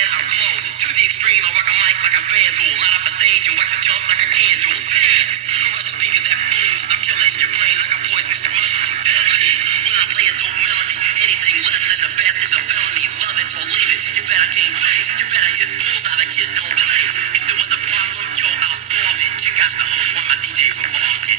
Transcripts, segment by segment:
and I blow to the extreme. I rock a mic like a vandal, light up a stage and wax a jump like a candle. Damn, crush a speaker that booms. I'm killing your brain like a poisonous mushroom. Deadly. When I play a dope melody, anything less than the best is a felony. Love it or leave it. You better can't play. You better hit bulls out of kid don't play. If there was a problem, yo, I'll solve it. Check out the hook while my DJ revolves it.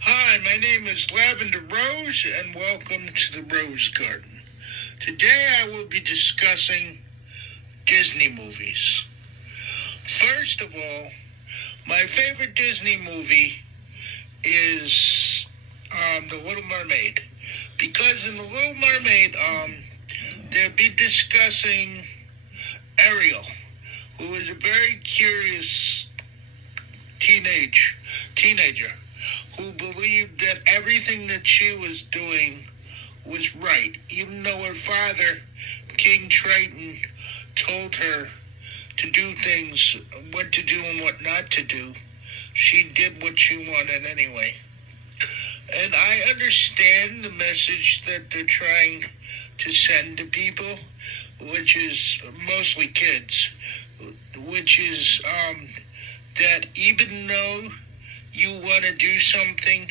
Hi, my name is Lavender Rose, and welcome to the Rose Garden. Today I will be discussing Disney movies. First of all, my favorite Disney movie is The Little Mermaid. Because in The Little Mermaid, they'll be discussing Ariel, who is a very curious teenager who believed that everything that she was doing was right, even though her father, King Triton, told her to do things, what to do and what not to do. She did what she wanted anyway. And I understand the message that they're trying to send to people, which is mostly kids, which is that even though you want to do something,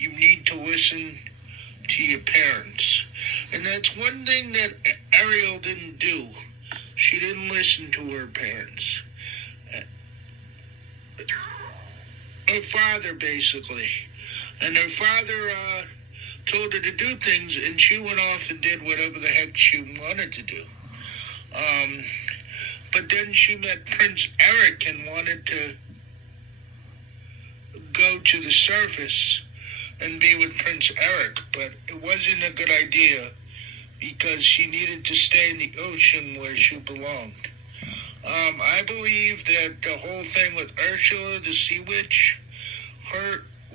you need to listen to your parents. And that's one thing that Ariel didn't do. She didn't listen to her parents. Her father, basically. And her father told her to do things, and she went off and did whatever the heck she wanted to do. But then she met Prince Eric and wanted to go to the surface and be with Prince Eric, but it wasn't a good idea because she needed to stay in the ocean where she belonged. I believe that the whole thing with Ursula, the Sea Witch,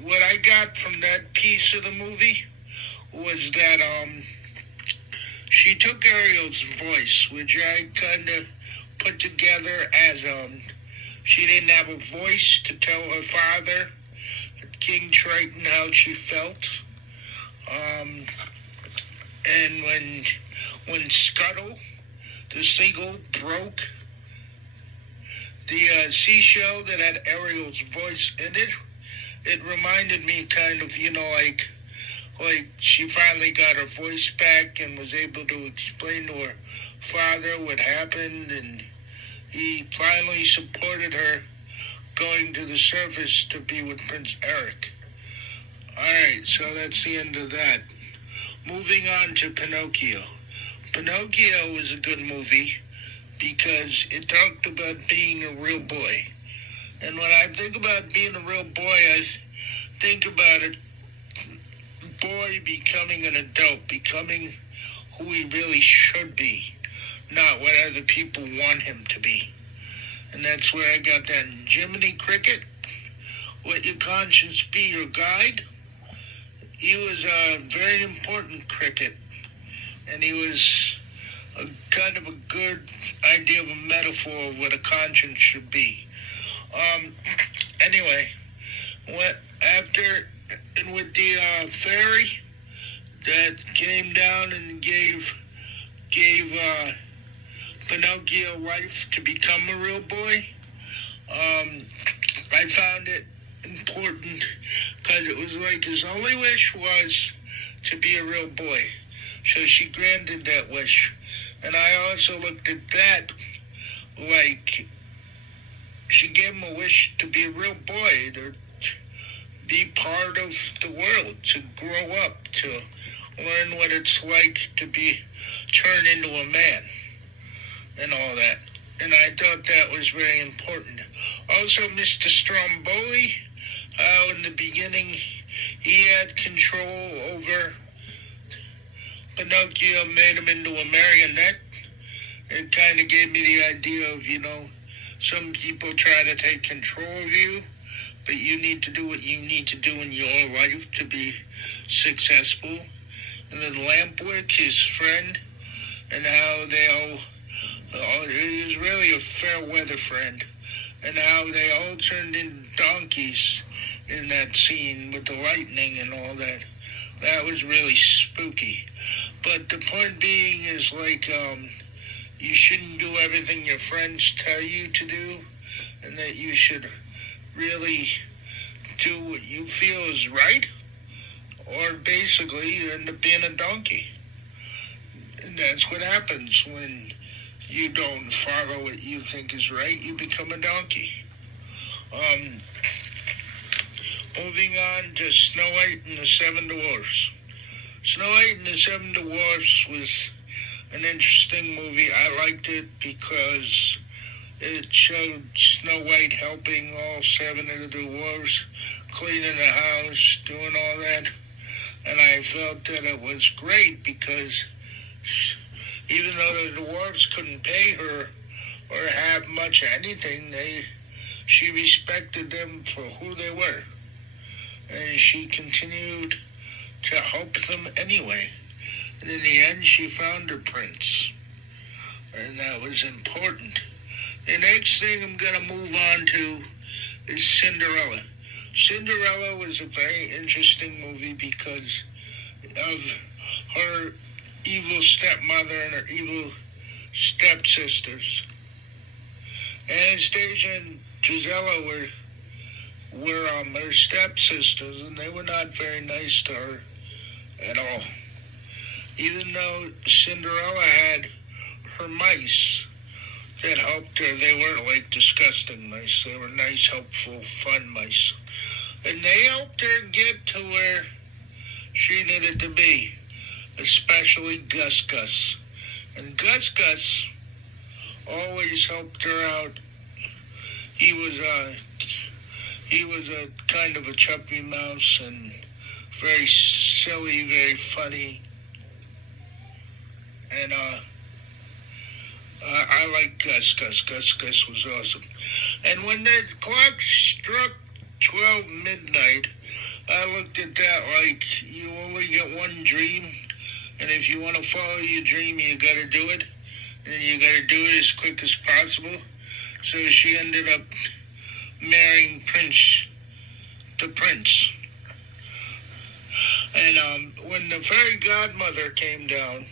what I got from that piece of the movie was that she took Ariel's voice, which I kind of put together as she didn't have a voice to tell her father, King Triton, how she felt. And when Scuttle, the seagull, broke the seashell that had Ariel's voice in it, it reminded me kind of, like she finally got her voice back and was able to explain to her father what happened, and he finally supported her going to the surface to be with Prince Eric. Alright, so that's the end of that. Moving on to Pinocchio. Pinocchio was a good movie because it talked about being a real boy. And when I think about being a real boy, I think about a boy becoming an adult, becoming who he really should be, not what other people want him to be. And that's where I got that. Jiminy Cricket, let your conscience be your guide. He was a very important cricket, and he was a kind of a good idea of a metaphor of what a conscience should be. Anyway, with the fairy that came down and gave Pinocchio life to become a real boy, I found it important because it was like his only wish was to be a real boy. So she granted that wish. And I also looked at that like she gave him a wish to be a real boy, to be part of the world, to grow up, to learn what it's like to be turned into a man and all that. And I thought that was very important. Also, Mr. Stromboli, how in the beginning he had control over Pinocchio, made him into a marionette. It kind of gave me the idea of, some people try to take control of you, but you need to do what you need to do in your life to be successful. And then Lampwick, his friend, and how they all he was really a fair weather friend, and how they all turned into donkeys in that scene with the lightning and all that. That was really spooky. But the point being is you shouldn't do everything your friends tell you to do, and that you should really do what you feel is right, or basically you end up being a donkey. And that's what happens when you don't follow what you think is right. You become a donkey. Moving on to Snow White and the Seven Dwarfs. Snow White and the Seven Dwarfs was an interesting movie. I liked it because it showed Snow White helping all seven of the dwarves, cleaning the house, doing all that. And I felt that it was great because even though the dwarves couldn't pay her or have much anything, she respected them for who they were. And she continued to help them anyway. And in the end, she found her prince. And that was important. The next thing I'm going to move on to is Cinderella. Cinderella was a very interesting movie because of her evil stepmother and her evil stepsisters. Anastasia and Gisela were her stepsisters, and they were not very nice to her at all. Even though Cinderella had her mice that helped her, they weren't like disgusting mice. They were nice, helpful, fun mice. And they helped her get to where she needed to be, especially Gus Gus. And Gus Gus always helped her out. He was a kind of a chubby mouse and very silly, very funny. And I like Gus Gus. Gus Gus was awesome. And when the clock struck 12 midnight, I looked at that like you only get one dream. And if you want to follow your dream, you got to do it. And you got to do it as quick as possible. So she ended up marrying the prince. And when the fairy godmother came down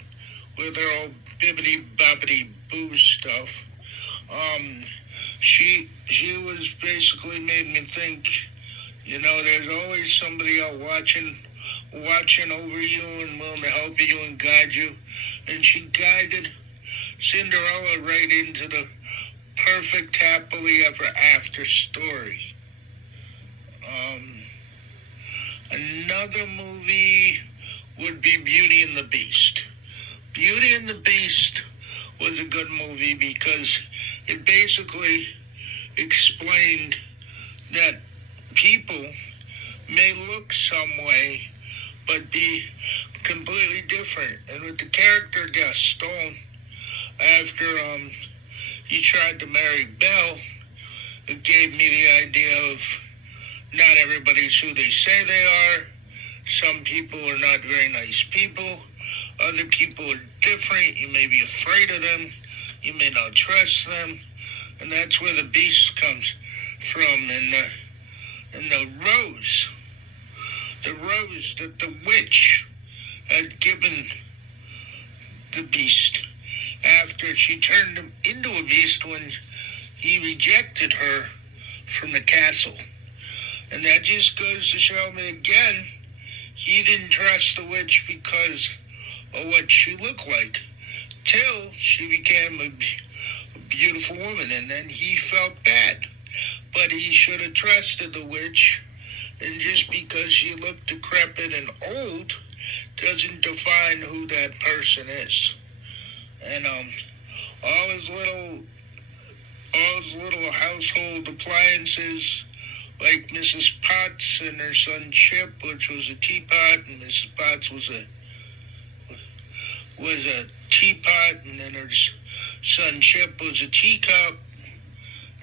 with her old bibbidi-bobbidi-boo stuff, she was basically made me think, there's always somebody out watching over you and willing to help you and guide you. And she guided Cinderella right into the perfect happily ever after story. Another movie would be Beauty and the Beast. Beauty and the Beast was a good movie because it basically explained that people may look some way but be completely different. And with the character Gaston, after he tried to marry Belle, it gave me the idea of not everybody's who they say they are. Some people are not very nice people. Other people are different. You may be afraid of them. You may not trust them. And that's where the beast comes from. And the rose that the witch had given the beast after she turned him into a beast when he rejected her from the castle. And that just goes to show me again, he didn't trust the witch because of what she looked like, till she became a beautiful woman, and then he felt bad. But he should have trusted the witch, and just because she looked decrepit and old doesn't define who that person is. And all his little household appliances, like Mrs. Potts and her son Chip, which was a teapot, and Mrs. Potts was a teapot, and then her son Chip was a teacup,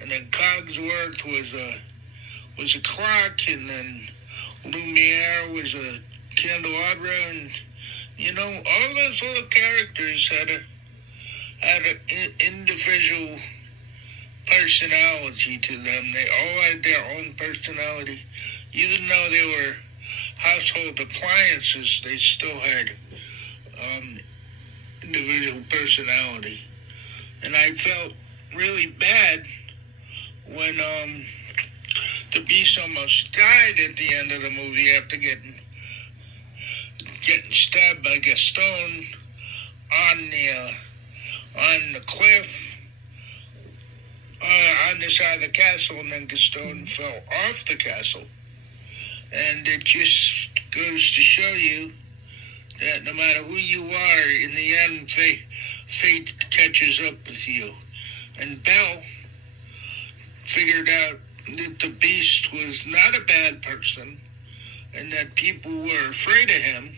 and then Cogsworth was a clock, and then Lumiere was a candelabra, and all those little characters had an individual personality to them. They all had their own personality. Even though they were household appliances, they still had individual personality. And I felt really bad when the Beast almost died at the end of the movie after getting stabbed by Gaston on the cliff on the side of the castle, and then Gaston fell off the castle. And it just goes to show you that no matter who you are, in the end, fate catches up with you. And Belle figured out that the Beast was not a bad person, and that people were afraid of him,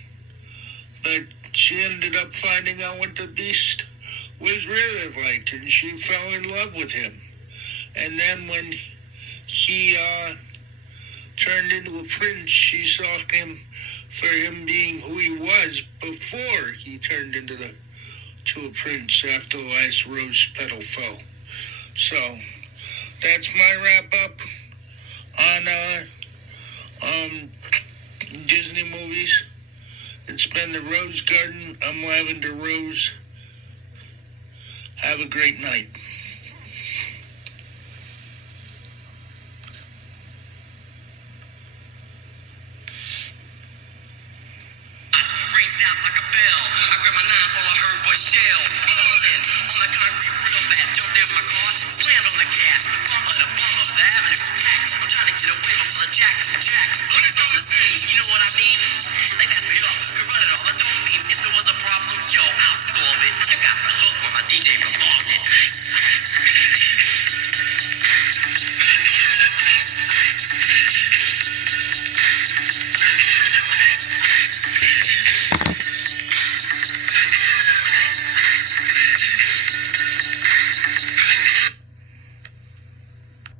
but she ended up finding out what the Beast was really like, and she fell in love with him. And then when he turned into a prince, she saw him for him being who he was before he turned into a prince after the last rose petal fell. So that's my wrap up on Disney movies. It's been the Rose Garden. I'm Lavender Rose. Have a great night.